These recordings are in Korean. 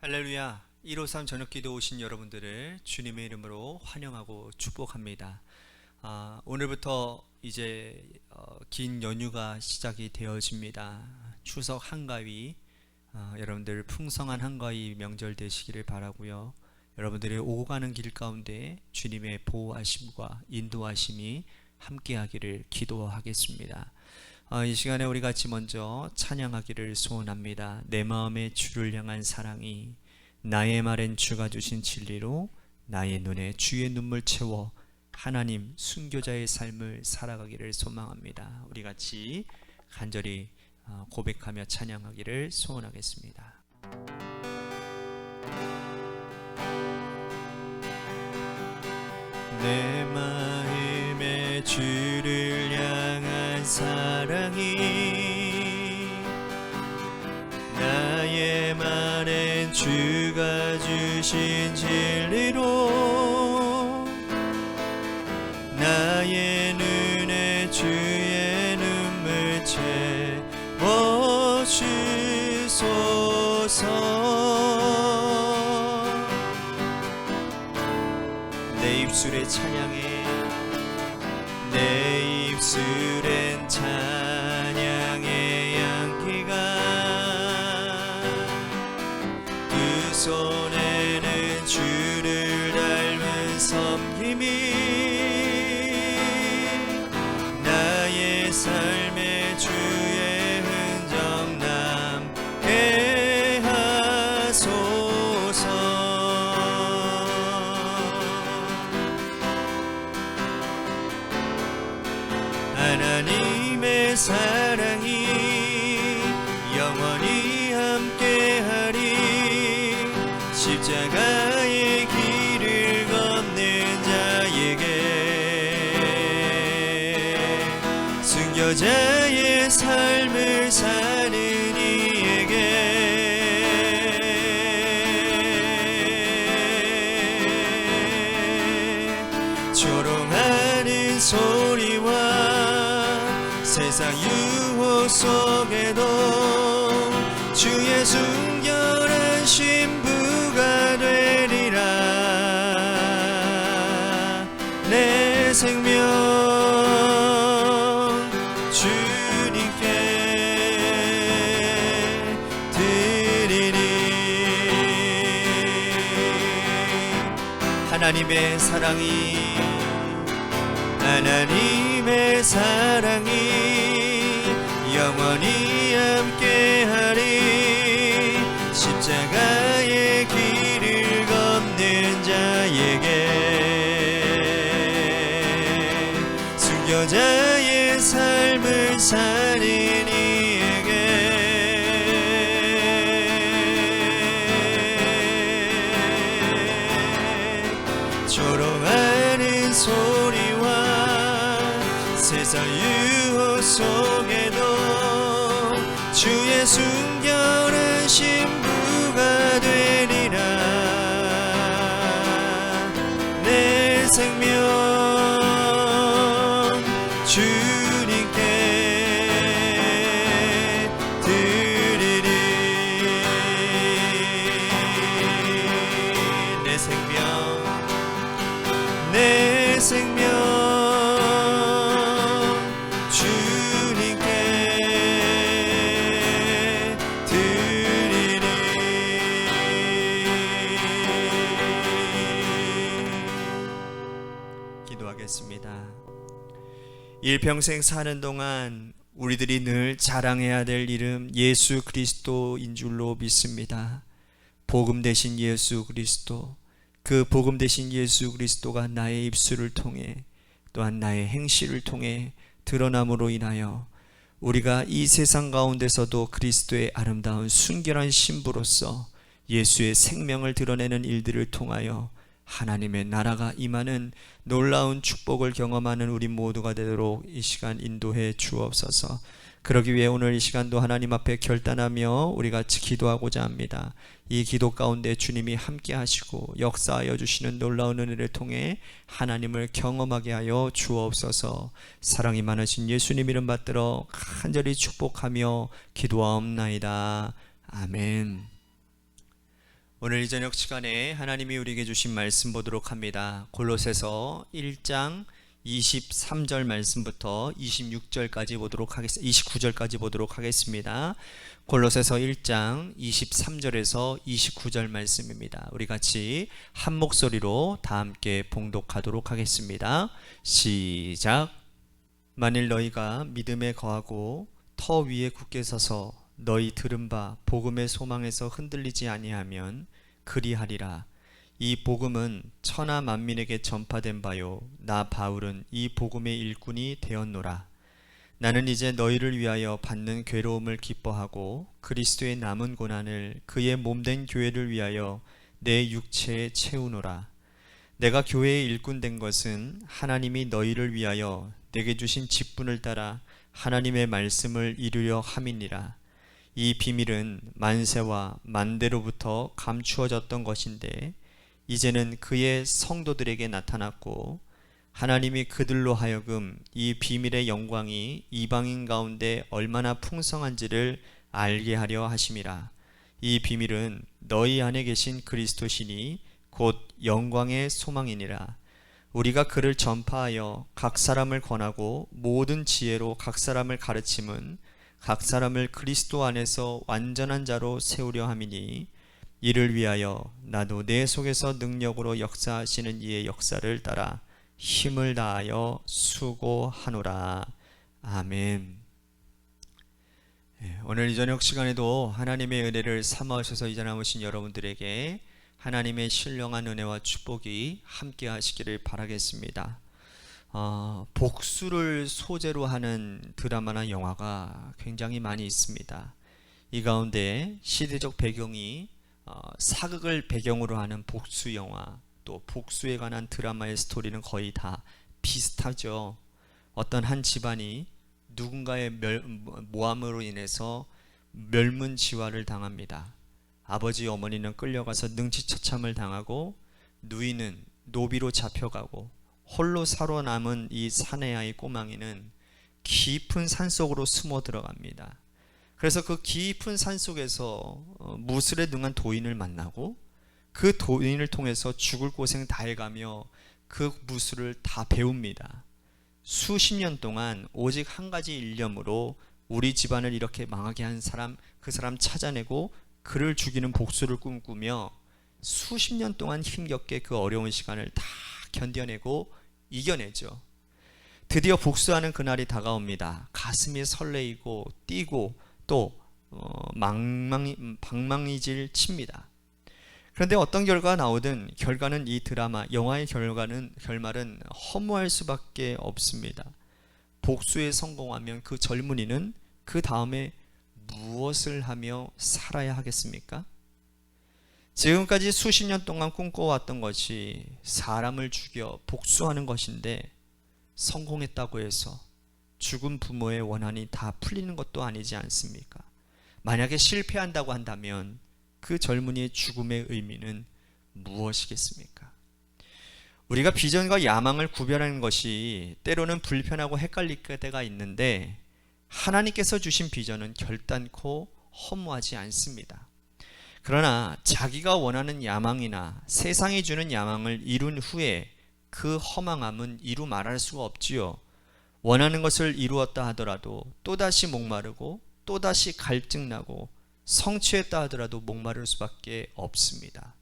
할렐루야. 153 저녁기도 오신 여러분들을 주님의 이름으로 환영하고 축복합니다. 오늘부터 이제 긴 연휴가 시작이 되어집니다. 추석 한가위, 여러분들 풍성한 한가위 명절 되시기를 바라고요. 여러분들의 오고 가는 길 가운데 주님의 보호하심과 인도하심이 함께하기를 기도하겠습니다. 이 시간에 우리 같이 먼저 찬양하기를 소원합니다. 내 마음의 주를 향한 사랑이 나의 말엔 주가 주신 진리로 나의 눈에 주의 눈물 채워 하나님 순교자의 삶을 살아가기를 소망합니다. 우리 같이 간절히 고백하며 찬양하기를 소원하겠습니다. 내 마음의 주를 향한 사랑이 나의 말엔 주가 주신 진리로 나의 눈에 주의 눈물 채워 주소서. 내 입술에 찬양해 내 입술엔 찬양의 향기가 두 손에는 주를 닮은 섬김이 나의 삶에 주의 흔적 남게 하소서. 하나님의 사랑이 영원히 함께하리. 십자가의 길을 걷는 자에게 순교자의 삶을 사는 이에게 조롱하는 소리와 세상 유혹 속에도 주의 순결한 신부가 되리라. 내 생명 주님께 드리리. 하나님의 사랑이 영원히 함께하리. 십자가의 길을 걷는 자에게 순교자의 삶을 사는 이에게 조롱하는 소리와 세상 유혹 속에도 주의 순결한 신부가 되리라. 내 생명 주님께 드리리. 내 생명 일평생 사는 동안 우리들이 늘 자랑해야 될 이름 예수 그리스도인 줄로 믿습니다. 복음 되신 예수 그리스도, 그 복음 되신 예수 그리스도가 나의 입술을 통해 또한 나의 행실을 통해 드러남으로 인하여 우리가 이 세상 가운데서도 그리스도의 아름다운 순결한 신부로서 예수의 생명을 드러내는 일들을 통하여 하나님의 나라가 임하는 놀라운 축복을 경험하는 우리 모두가 되도록 이 시간 인도해 주옵소서. 그러기 위해 오늘 이 시간도 하나님 앞에 결단하며 우리 같이 기도하고자 합니다. 이 기도 가운데 주님이 함께 하시고 역사하여 주시는 놀라운 은혜를 통해 하나님을 경험하게 하여 주옵소서. 사랑이 많으신 예수님 이름 받들어 간절히 축복하며 기도하옵나이다. 아멘. 오늘 이 저녁 시간에 하나님이 우리에게 주신 말씀 보도록 합니다. 골로새서 1장 23절 말씀부터 26절까지 보도록 하겠습니다. 29절까지 보도록 하겠습니다. 골로새서 1장 23절에서 29절 말씀입니다. 우리 같이 한 목소리로 다 함께 봉독하도록 하겠습니다. 시작. 만일 너희가 믿음에 거하고 터 위에 굳게 서서 너희 들은 바 복음의 소망에서 흔들리지 아니하면 그리하리라. 이 복음은 천하 만민에게 전파된 바요 나 바울은 이 복음의 일꾼이 되었노라. 나는 이제 너희를 위하여 받는 괴로움을 기뻐하고 그리스도의 남은 고난을 그의 몸된 교회를 위하여 내 육체에 채우노라. 내가 교회의 일꾼 된 것은 하나님이 너희를 위하여 내게 주신 직분을 따라 하나님의 말씀을 이루려 함이니라. 이 비밀은 만세와 만대로부터 감추어졌던 것인데 이제는 그의 성도들에게 나타났고 하나님이 그들로 하여금 이 비밀의 영광이 이방인 가운데 얼마나 풍성한지를 알게 하려 하심이라. 이 비밀은 너희 안에 계신 그리스도시니 곧 영광의 소망이니라. 우리가 그를 전파하여 각 사람을 권하고 모든 지혜로 각 사람을 가르침은 각 사람을 그리스도 안에서 완전한 자로 세우려 함이니 이를 위하여 나도 내 속에서 능력으로 역사하시는 이의 역사를 따라 힘을 다하여 수고하노라. 아멘. 오늘 이 저녁 시간에도 하나님의 은혜를 삼아주셔서 이 자리에 오신 여러분들에게 하나님의 신령한 은혜와 축복이 함께 하시기를 바라겠습니다. 복수를 소재로 하는 드라마나 영화가 굉장히 많이 있습니다. 이 가운데 시대적 배경이 사극을 배경으로 하는 복수 영화, 또 복수에 관한 드라마의 스토리는 거의 다 비슷하죠. 어떤 한 집안이 누군가의 모함으로 인해서 멸문지화를 당합니다. 아버지 어머니는 끌려가서 능지처참을 당하고 누이는 노비로 잡혀가고 홀로 살아남은 이 사내아이 꼬망이는 깊은 산속으로 숨어 들어갑니다. 그래서 그 깊은 산속에서 무술에 능한 도인을 만나고 그 도인을 통해서 죽을 고생 다 해가며 그 무술을 다 배웁니다. 수십 년 동안 오직 한 가지 일념으로 우리 집안을 이렇게 망하게 한 사람, 그 사람 찾아내고 그를 죽이는 복수를 꿈꾸며 수십 년 동안 힘겹게 그 어려운 시간을 다 견뎌내고 이겨내죠. 드디어 복수하는 그날이 다가옵니다. 가슴이 설레이고 뛰고 또 방망이질 칩니다. 그런데 어떤 결과가 나오든 결과는 이 드라마, 영화의 결말은 허무할 수밖에 없습니다. 복수에 성공하면 그 젊은이는 그 다음에 무엇을 하며 살아야 하겠습니까? 지금까지 수십 년 동안 꿈꿔왔던 것이 사람을 죽여 복수하는 것인데 성공했다고 해서 죽은 부모의 원한이 다 풀리는 것도 아니지 않습니까? 만약에 실패한다고 한다면 그 젊은이의 죽음의 의미는 무엇이겠습니까? 우리가 비전과 야망을 구별하는 것이 때로는 불편하고 헷갈릴 때가 있는데 하나님께서 주신 비전은 결단코 허무하지 않습니다. 그러나 자기가 원하는 야망이나 세상이 주는 야망을 이룬 후에 그 허망함은 이루 말할 수가 없지요. 원하는 것을 이루었다 하더라도 또다시 목마르고 또다시 갈증나고 성취했다 하더라도 목마를 수밖에 없습니다.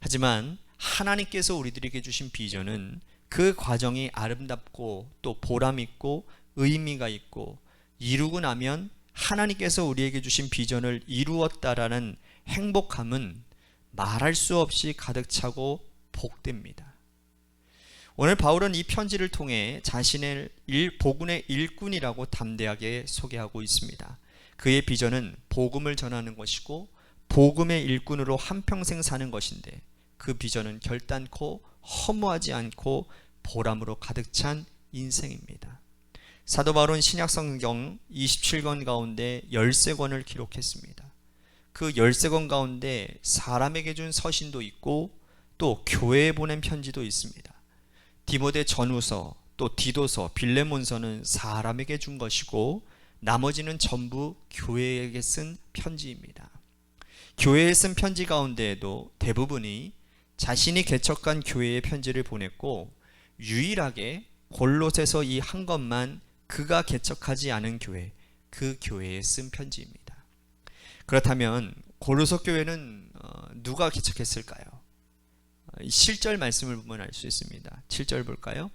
하지만 하나님께서 우리들에게 주신 비전은 그 과정이 아름답고 또 보람있고 의미가 있고 이루고 나면 하나님께서 우리에게 주신 비전을 이루었다라는 행복함은 말할 수 없이 가득 차고 복됩니다. 오늘 바울은 이 편지를 통해 자신을 복음의 일꾼이라고 담대하게 소개하고 있습니다. 그의 비전은 복음을 전하는 것이고 복음의 일꾼으로 한평생 사는 것인데 그 비전은 결단코 허무하지 않고 보람으로 가득 찬 인생입니다. 사도 바울은 신약성경 27권 가운데 13권을 기록했습니다. 그 13권 가운데 사람에게 준 서신도 있고 또 교회에 보낸 편지도 있습니다. 디모데 전후서, 또 디도서, 빌레몬서는 사람에게 준 것이고 나머지는 전부 교회에게 쓴 편지입니다. 교회에 쓴 편지 가운데에도 대부분이 자신이 개척한 교회에 편지를 보냈고, 유일하게 골로새서 이 한 것만 그가 개척하지 않은 교회, 그 교회에 쓴 편지입니다. 그렇다면 고로서 교회는 누가 개척했을까요? 실절 말씀을 보면 알 수 있습니다. 7절 볼까요?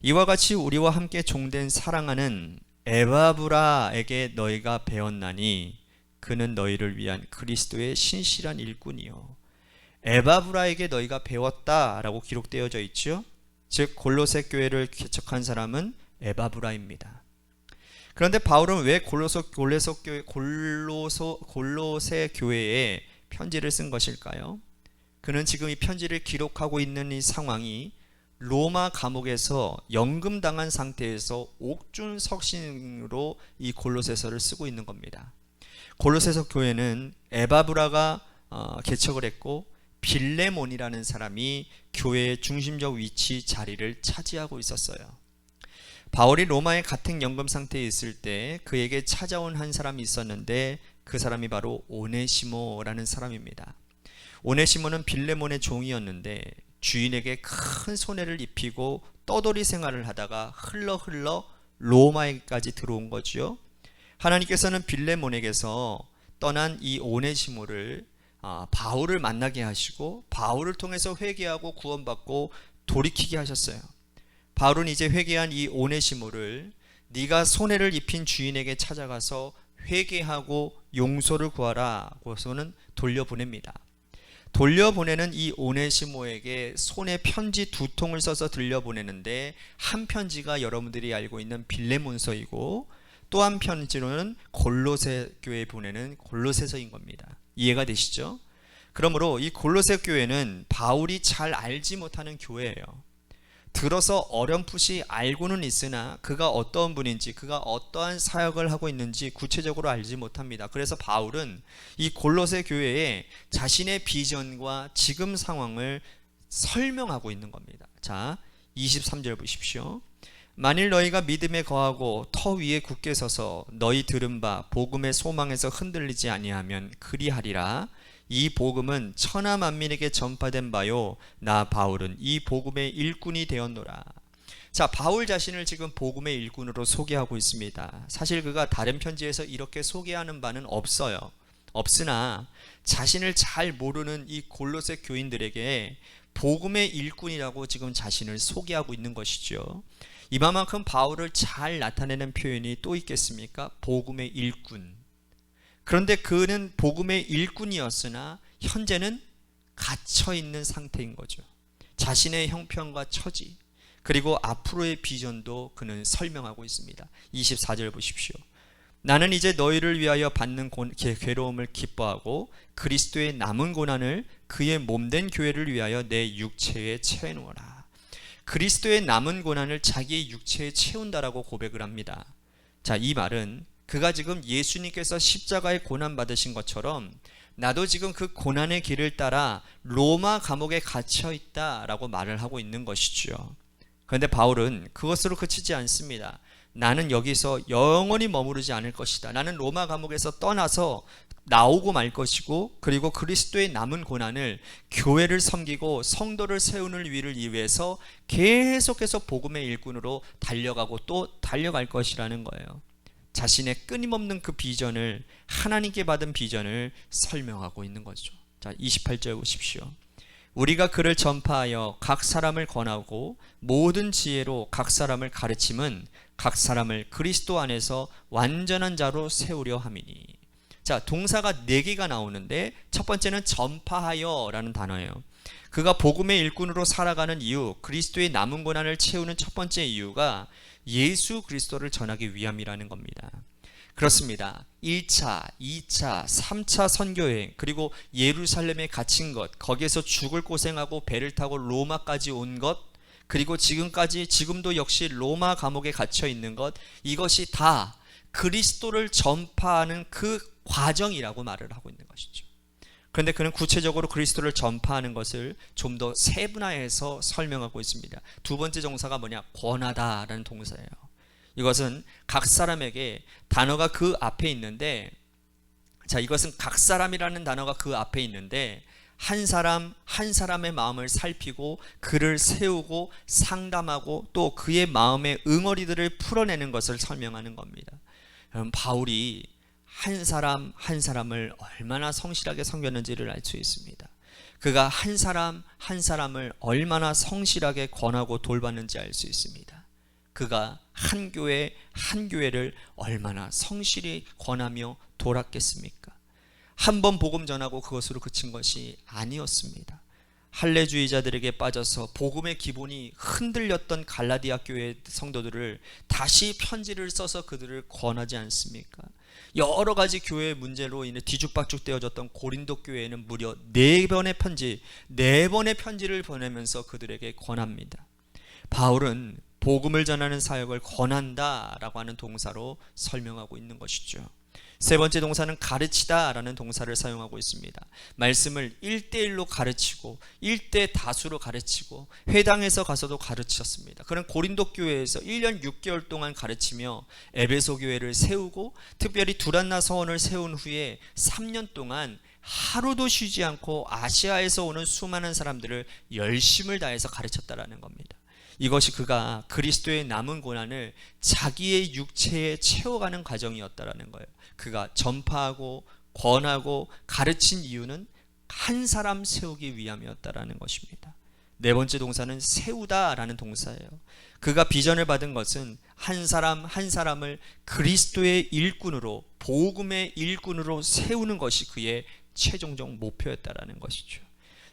이와 같이 우리와 함께 종된 사랑하는 에바브라에게 너희가 배웠나니 그는 너희를 위한 그리스도의 신실한 일꾼이요. 에바브라에게 너희가 배웠다라고 기록되어져 있죠. 즉 골로새 교회를 개척한 사람은 에바브라입니다. 그런데 바울은 왜 골로새 교회에 편지를 쓴 것일까요? 그는 지금 이 편지를 기록하고 있는 이 상황이 로마 감옥에서 연금당한 상태에서 옥중석신으로 이 골로새서를 쓰고 있는 겁니다. 골로새서 교회는 에바브라가 개척을 했고, 빌레몬이라는 사람이 교회의 중심적 위치 자리를 차지하고 있었어요. 바울이 로마의 가택 연금 상태에 있을 때 그에게 찾아온 한 사람이 있었는데, 그 사람이 바로 오네시모라는 사람입니다. 오네시모는 빌레몬의 종이었는데 주인에게 큰 손해를 입히고 떠돌이 생활을 하다가 흘러 로마에까지 들어온 거죠. 하나님께서는 빌레몬에게서 떠난 이 오네시모를 바울을 만나게 하시고, 바울을 통해서 회개하고 구원받고 돌이키게 하셨어요. 바울은 이제 회개한 이 오네시모를 네가 손해를 입힌 주인에게 찾아가서 회개하고 용서를 구하라고서는 돌려보냅니다. 돌려보내는 이 오네시모에게 손에 편지 2통을 써서 들려보내는데, 한 편지가 여러분들이 알고 있는 빌레몬서이고, 또 한 편지로는 골로새 교회에 보내는 골로새서인 겁니다. 이해가 되시죠? 그러므로 이 골로새 교회는 바울이 잘 알지 못하는 교회예요. 들어서 어렴풋이 알고는 있으나 그가 어떤 분인지, 그가 어떠한 사역을 하고 있는지 구체적으로 알지 못합니다. 그래서 바울은 이 골로새 교회에 자신의 비전과 지금 상황을 설명하고 있는 겁니다. 자, 23절 보십시오. 만일 너희가 믿음에 거하고 터 위에 굳게 서서 너희 들은 바 복음의 소망에서 흔들리지 아니하면 그리하리라. 이 복음은 천하 만민에게 전파된 바요, 나 바울은 이 복음의 일꾼이 되었노라. 자, 바울 자신을 지금 복음의 일꾼으로 소개하고 있습니다. 사실 그가 다른 편지에서 이렇게 소개하는 바는 없어요. 없으나 자신을 잘 모르는 이 골로새 교인들에게 복음의 일꾼이라고 지금 자신을 소개하고 있는 것이죠. 이만큼 바울을 잘 나타내는 표현이 또 있겠습니까? 복음의 일꾼. 그런데 그는 복음의 일꾼이었으나 현재는 갇혀있는 상태인 거죠. 자신의 형편과 처지, 그리고 앞으로의 비전도 그는 설명하고 있습니다. 24절 보십시오. 나는 이제 너희를 위하여 받는 괴로움을 기뻐하고 그리스도의 남은 고난을 그의 몸된 교회를 위하여 내 육체에 채워놓으라. 그리스도의 남은 고난을 자기의 육체에 채운다라고 고백을 합니다. 자, 이 말은 그가 지금 예수님께서 십자가에 고난 받으신 것처럼 나도 지금 그 고난의 길을 따라 로마 감옥에 갇혀 있다라고 말을 하고 있는 것이죠. 그런데 바울은 그것으로 그치지 않습니다. 나는 여기서 영원히 머무르지 않을 것이다. 나는 로마 감옥에서 떠나서 나오고 말 것이고, 그리고 그리스도의 남은 고난을 교회를 섬기고 성도를 세우는 일을 위해서 계속해서 복음의 일꾼으로 달려가고 또 달려갈 것이라는 거예요. 자신의 끊임없는 그 비전을, 하나님께 받은 비전을 설명하고 있는 거죠. 자, 28절 보십시오. 우리가 그를 전파하여 각 사람을 권하고 모든 지혜로 각 사람을 가르침은 각 사람을 그리스도 안에서 완전한 자로 세우려 함이니. 자, 동사가 4개가 나오는데 첫 번째는 전파하여 라는 단어예요. 그가 복음의 일꾼으로 살아가는 이유, 그리스도의 남은 고난을 채우는 첫 번째 이유가 예수 그리스도를 전하기 위함이라는 겁니다. 그렇습니다. 1차, 2차, 3차 선교여행, 그리고 예루살렘에 갇힌 것, 거기에서 죽을 고생하고 배를 타고 로마까지 온 것, 그리고 지금도 역시 로마 감옥에 갇혀 있는 것, 이것이 다 그리스도를 전파하는 그 과정이라고 말을 하고 있는 것이죠. 그런데 그는 구체적으로 그리스도를 전파하는 것을 좀 더 세분화해서 설명하고 있습니다. 두 번째 동사가 뭐냐? 권하다라는 동사예요. 이것은 각 사람에게 단어가 그 앞에 있는데 자, 이것은 각 사람이라는 단어가 그 앞에 있는데 한 사람 한 사람의 마음을 살피고 그를 세우고 상담하고 또 그의 마음의 응어리들을 풀어내는 것을 설명하는 겁니다. 여러분, 바울이 한 사람 한 사람을 얼마나 성실하게 섬겼는지를 알 수 있습니다. 그가 한 사람 한 사람을 얼마나 성실하게 권하고 돌봤는지 알 수 있습니다. 그가 한 교회 한 교회를 얼마나 성실히 권하며 돌았겠습니까? 한 번 복음 전하고 그것으로 그친 것이 아니었습니다. 할례주의자들에게 빠져서 복음의 기본이 흔들렸던 갈라디아 교회 성도들을 다시 편지를 써서 그들을 권하지 않습니까? 여러 가지 교회의 문제로 인해 뒤죽박죽 되어졌던 고린도 교회에는 무려 4번의 편지를 보내면서 그들에게 권합니다. 바울은 복음을 전하는 사역을 권한다라고 하는 동사로 설명하고 있는 것이죠. 세 번째 동사는 가르치다 라는 동사를 사용하고 있습니다. 말씀을 1대1로 가르치고 1대 다수로 가르치고 회당에서 가서도 가르쳤습니다. 그는 고린도 교회에서 1년 6개월 동안 가르치며 에베소 교회를 세우고 특별히 두란나 서원을 세운 후에 3년 동안 하루도 쉬지 않고 아시아에서 오는 수많은 사람들을 열심을 다해서 가르쳤다라는 겁니다. 이것이 그가 그리스도의 남은 고난을 자기의 육체에 채워가는 과정이었다라는 거예요. 그가 전파하고 권하고 가르친 이유는 한 사람 세우기 위함이었다라는 것입니다. 네 번째 동사는 세우다라는 동사예요. 그가 비전을 받은 것은 한 사람 한 사람을 그리스도의 일꾼으로, 복음의 일꾼으로 세우는 것이 그의 최종적 목표였다라는 것이죠.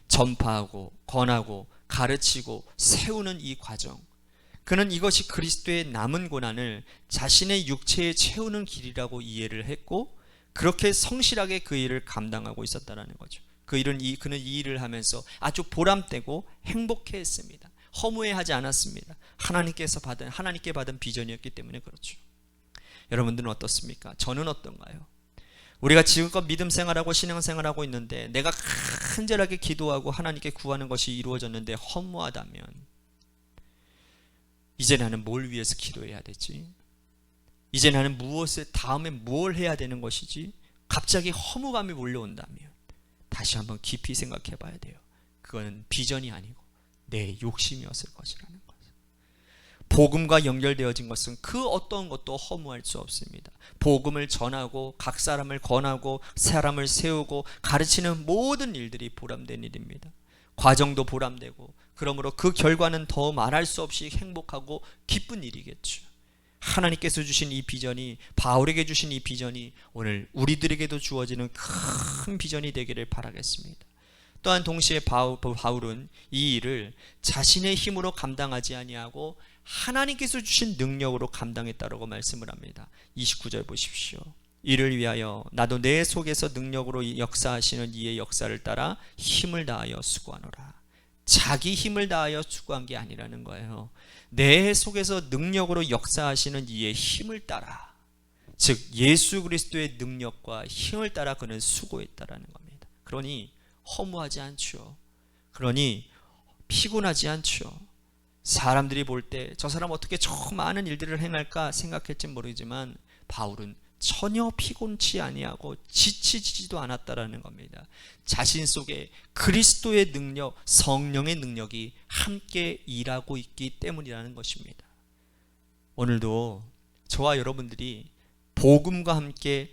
전파하고 권하고 가르치고 세우는 이 과정, 그는 이것이 그리스도의 남은 고난을 자신의 육체에 채우는 길이라고 이해를 했고 그렇게 성실하게 그 일을 감당하고 있었다는 거죠. 그는 이 일을 하면서 아주 보람되고 행복해했습니다. 허무해하지 않았습니다. 하나님께 받은 비전이었기 때문에 그렇죠. 여러분들은 어떻습니까? 저는 어떤가요? 우리가 지금껏 믿음 생활하고 신앙 생활하고 있는데 내가 간절하게 기도하고 하나님께 구하는 것이 이루어졌는데 허무하다면 이제 나는 뭘 위해서 기도해야 되지? 이제 나는 다음에 뭘 해야 되는 것이지? 갑자기 허무감이 몰려온다면 다시 한번 깊이 생각해 봐야 돼요. 그건 비전이 아니고 내 욕심이었을 것이라는 것. 복음과 연결되어진 것은 그 어떤 것도 허무할 수 없습니다. 복음을 전하고 각 사람을 권하고 사람을 세우고 가르치는 모든 일들이 보람된 일입니다. 과정도 보람되고 그러므로 그 결과는 더 말할 수 없이 행복하고 기쁜 일이겠죠. 하나님께서 주신 이 비전이, 바울에게 주신 이 비전이 오늘 우리들에게도 주어지는 큰 비전이 되기를 바라겠습니다. 또한 동시에 바울은 이 일을 자신의 힘으로 감당하지 아니하고 하나님께서 주신 능력으로 감당했다라고 말씀을 합니다. 29절 보십시오. 이를 위하여 나도 내 속에서 능력으로 역사하시는 이의 역사를 따라 힘을 다하여 수고하노라. 자기 힘을 다하여 수고한 게 아니라는 거예요. 내 속에서 능력으로 역사하시는 이의 힘을 따라, 즉 예수 그리스도의 능력과 힘을 따라 그는 수고했다라는 겁니다. 그러니 허무하지 않죠. 그러니 피곤하지 않죠. 사람들이 볼 때 저 사람 어떻게 저 많은 일들을 행할까 생각했지 모르지만 바울은 전혀 피곤치 아니하고 지치지도 않았다라는 겁니다. 자신 속에 그리스도의 능력, 성령의 능력이 함께 일하고 있기 때문이라는 것입니다. 오늘도 저와 여러분들이 복음과 함께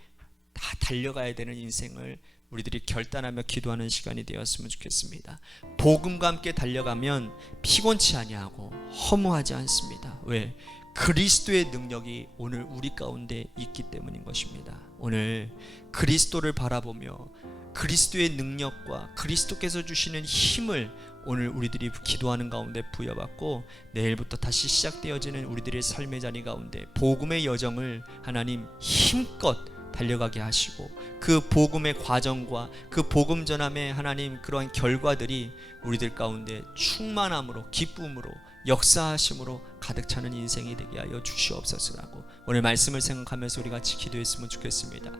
다 달려가야 되는 인생을 우리들이 결단하며 기도하는 시간이 되었으면 좋겠습니다. 복음과 함께 달려가면 피곤치 아니하고 허무하지 않습니다. 왜? 그리스도의 능력이 오늘 우리 가운데 있기 때문인 것입니다. 오늘 그리스도를 바라보며 그리스도의 능력과 그리스도께서 주시는 힘을 오늘 우리들이 기도하는 가운데 부여받고 내일부터 다시 시작되어지는 우리들의 삶의 자리 가운데 복음의 여정을 하나님 힘껏 달려가게 하시고 그 복음의 과정과 그 복음 전함의 하나님 그러한 결과들이 우리들 가운데 충만함으로 기쁨으로 역사하심으로 가득 차는 인생이 되게 하여 주시옵소서라고 오늘 말씀을 생각하면서 우리 같이 기도했으면 좋겠습니다.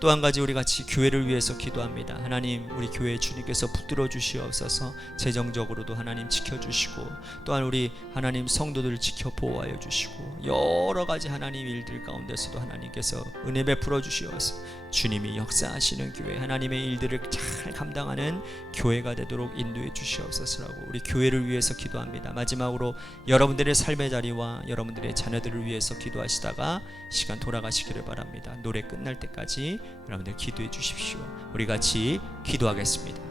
또 한 가지 우리 같이 교회를 위해서 기도합니다. 하나님, 우리 교회 주님께서 붙들어 주시옵소서. 재정적으로도 하나님 지켜주시고, 또한 우리 하나님 성도들 지켜 보호하여 주시고, 여러 가지 하나님 일들 가운데서도 하나님께서 은혜 베풀어 주시옵소서. 주님이 역사하시는 교회, 하나님의 일들을 잘 감당하는 교회가 되도록 인도해 주시옵소서라고 우리 교회를 위해서 기도합니다. 마지막으로 여러분들의 삶의 자리와 여러분들의 자녀들을 위해서 기도하시다가 시간 돌아가시기를 바랍니다. 노래 끝날 때까지 여러분들 기도해 주십시오. 우리 같이 기도하겠습니다.